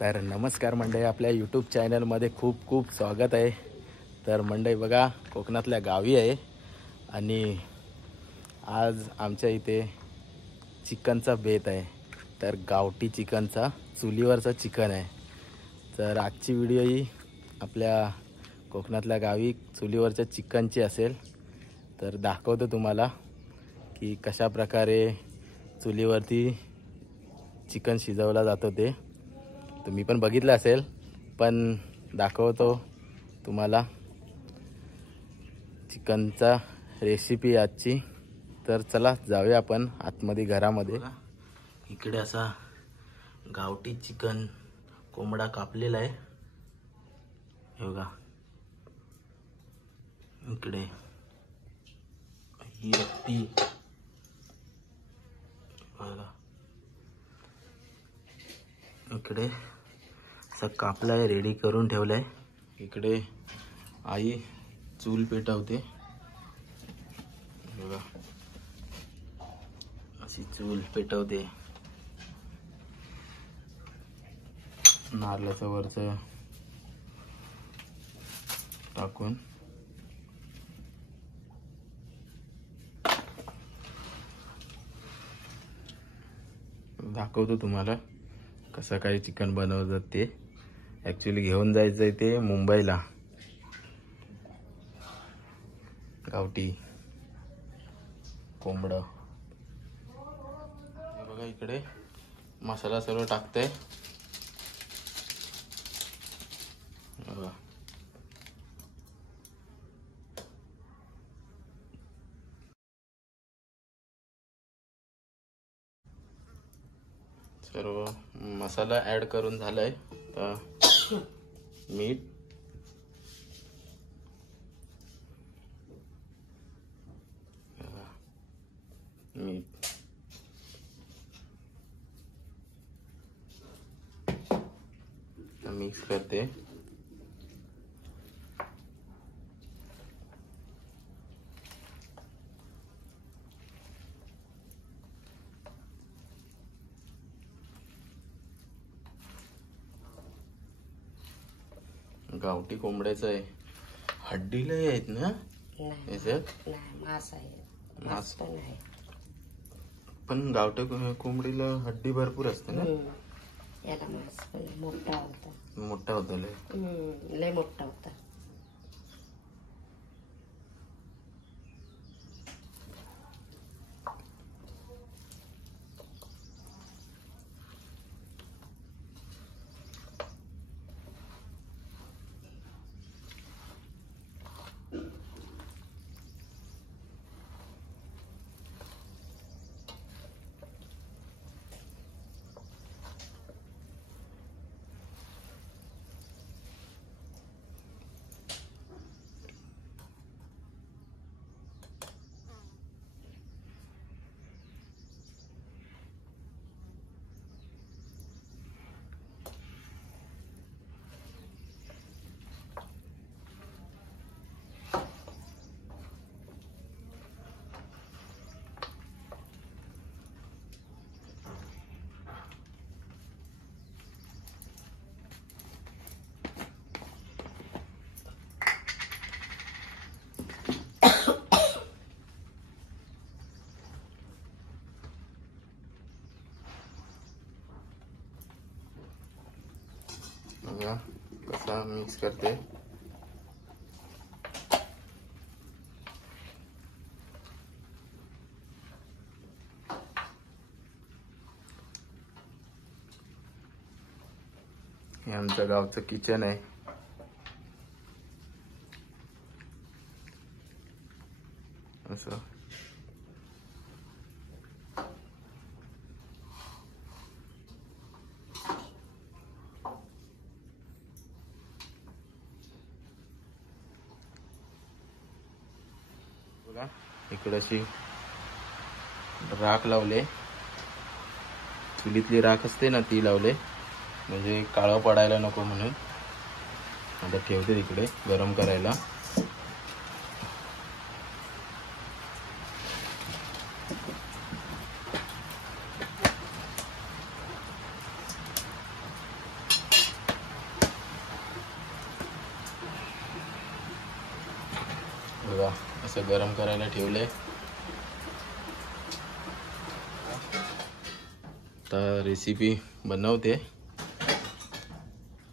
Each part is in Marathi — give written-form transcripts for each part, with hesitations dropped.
तर नमस्कार मंडळी, आपल्या यूट्यूब चॅनलमध्ये खूप खूप स्वागत आहे. तर मंडळी बघा, कोकणातल्या गावी आहे आणि आज आमच्या इथे चिकनचा बेत आहे. तर गावठी चिकनचा, चुलीवरचा चिकन आहे. तर आजची व्हिडिओ ही आपल्या कोकणातल्या गावी चुलीवरच्या चिकनची असेल. तर दाखवतो तुम्हाला की कशा प्रकारे चुलीवरती चिकन शिजवला जातो ते. तुम्ही पण बघितलं असेल, पण दाखवतो तुम्हाला चिकनचा रेसिपी आजची. तर चला जाऊया आपण आतमध्ये घरामध्ये. इकडे असा गावठी चिकन कोंबडा कापलेला आहे, हे बघा. इकडे ही रक्ती बघा, इकडे असं कापलाय, रेडी करून ठेवलाय. इकडे आई चूल पेटवते बघा, अशी चूल पेटवते. नारळाचं वरचं टाकून दाखवतो तुम्हाला कसं काय चिकन बनवतात ते. ॲक्च्युली घेऊन जायचं आहे ते मुंबईला, गावठी कोंबडं. बघा इकडे मसाला सर्व टाकते बघा. सर्व मसाला ॲड करून झालाय. तर मीठ, मीठ मिक्स करते. गावठी कोंबड्याचं आहे, हड्डीला आहेत ना याच्यात? मांस आहे, मांस पण आहे. पण गावठी कोंबडीला हड्डी भरपूर असते ना? याला मांस पण मोठा होता. मोठा होता लय मोठा होता. बघा कसा मिक्स करते. हे आमच्या गावचं किचन आहे. असं बघा, इकडे अशी राख लावले, चुलीतली राख असते ना ती लावले, म्हणजे काळं पडायला नको म्हणून. आता ठेवते तिकडे गरम करायला. थोडंसं गरम करायला ठेवलंय. आता रेसिपी बनवते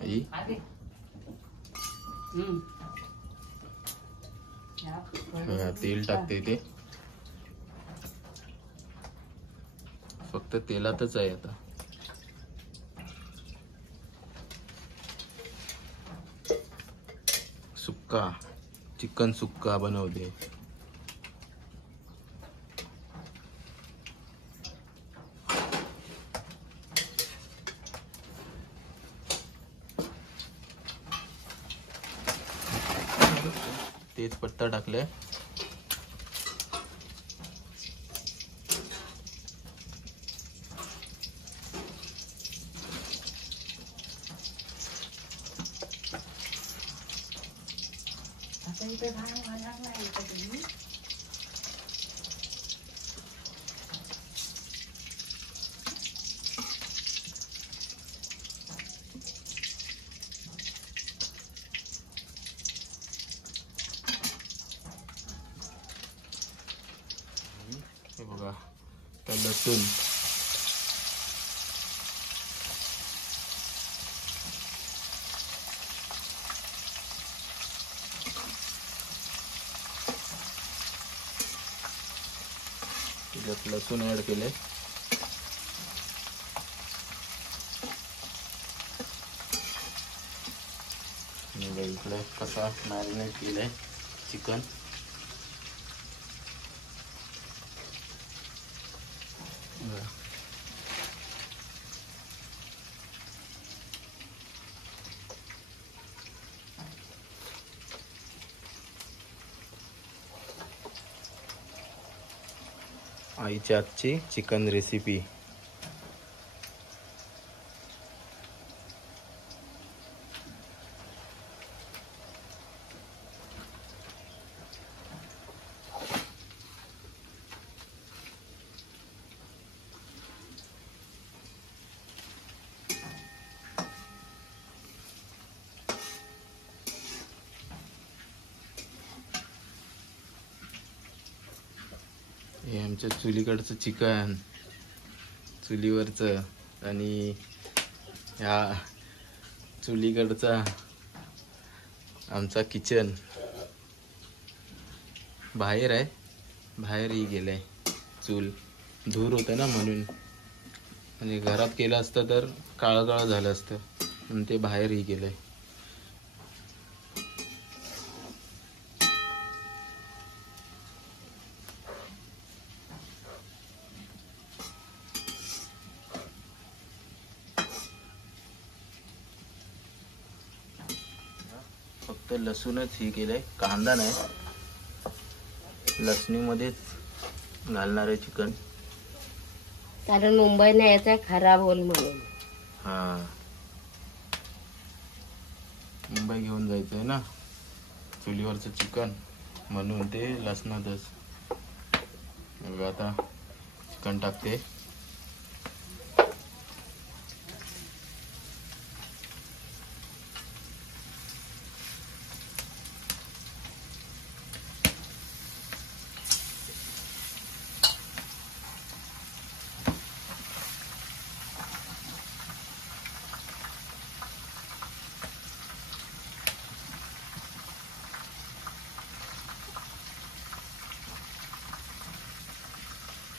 आई. तेल टाकते ते, फक्त तेलातच आहे आता. सुक्का चिकन सुक्का बनवते. तेजपत्ता टाकले. हे बघा त्या लसूण, त्याच्यात लसूण ऍड केले. इकडे कसा मॅरिनेट केलंय चिकन. आईच्या आजची चिकन रेसिपी. हे आमच्या चुलीकडचं चिकन, चुलीवरचं, आणि ह्या चुलीकडचा आमचा किचन. बाहेर आहे, बाहेरही गेलंय. चूल धूर होतं ना, म्हणून. म्हणजे घरात केलं असतं तर काळं काळं झालं असतं, आणि ते बाहेरही गेलंय. फक्त लसूणच ही केलंय, कांदा नाही. लसणीमध्येच घालणार आहे चिकन, कारण मुंबई न्यायचं खराब होईल म्हणून. हा, मुंबई घेऊन जायचंय ना चुलीवरचं चिकन, म्हणून ते लसणातच. बघा आता चिकन टाकते.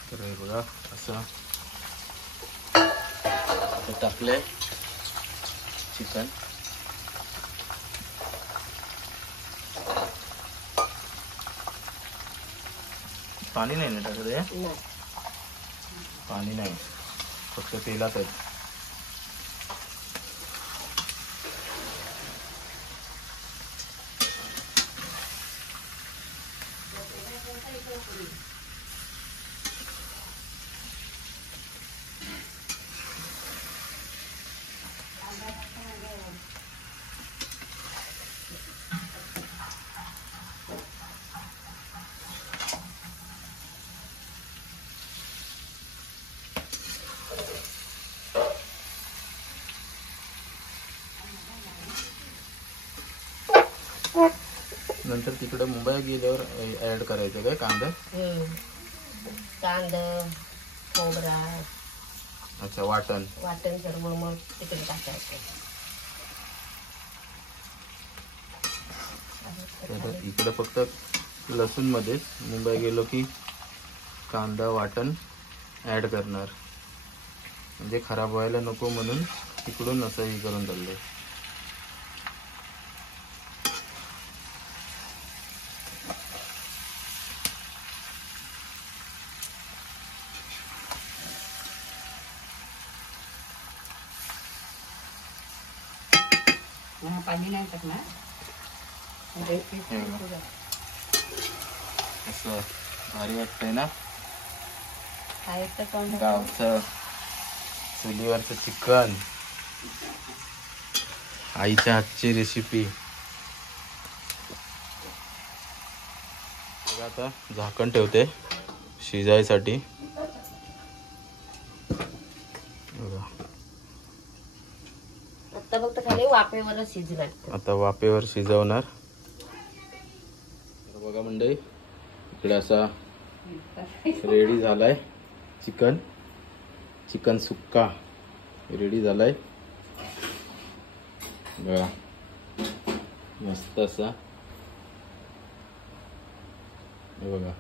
तर हे बघा असं टाकलंय चिकन. पाणी नाही ना टाकत आहे, पाणी नाही, फक्त तेलातच. नंतर तिकडे मुंबई गेल्यावर ऍड करायचं काय कांदा? कांदा, खोबरा, अच्छा, वाटण सर्व मग तिकडे टाकायचं. तर इकडे फक्त लसूण मध्येच, मुंबई गेलो की कांदा वाटण ऍड करणार, म्हणजे खराब व्हायला नको म्हणून तिकडून असं हे करून चाललंय. पाणी नाही टाकणार. असं भारी वाटतंय ना, खायचं गावचं चुलीवरचं चिकन, आईच्या हातची रेसिपी. आता झाकण ठेवते शिजायसाठी. आता फक्त खाली वाफेवर शिजणार. आता वाफेवर शिजवणार. बघा मंडळी, इकडे असा रेडी झालाय चिकन सुक्का रेडी झालाय बघा, मस्त असा. हे बघा,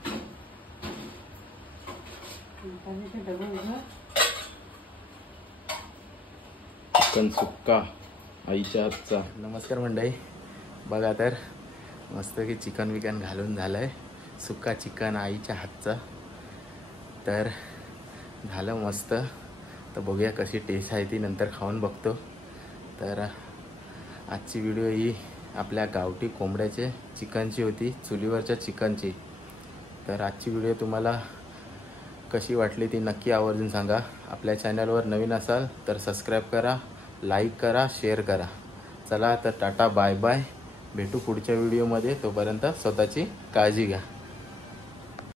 चिकन सुक्का आईच्या हातचा. नमस्कार मंडळी, बघा तर मस्त की चिकन विकन घालून झालंय, सुक्का चिकन आईच्या हातचा. तर झालं मस्त. तर बघूया कशी टेस्ट आहे ती, नंतर खाऊन बघतो. तर आजची व्हिडिओ ही आपल्या गावठी कोंबड्याचे चिकनची होती, चुलीवरच्या चिकनची. तर आजची व्हिडिओ तुम्हाला कशी वाटली ती नक्की आवर्जून सांगा. आपल्या चॅनलवर नवीन असाल तर सबस्क्राईब करा, लाईक करा, शेअर करा. चला तर टाटा, बाय बाय. भेटू पुढच्या व्हिडिओमध्ये. तोपर्यंत स्वतःची काळजी घ्या.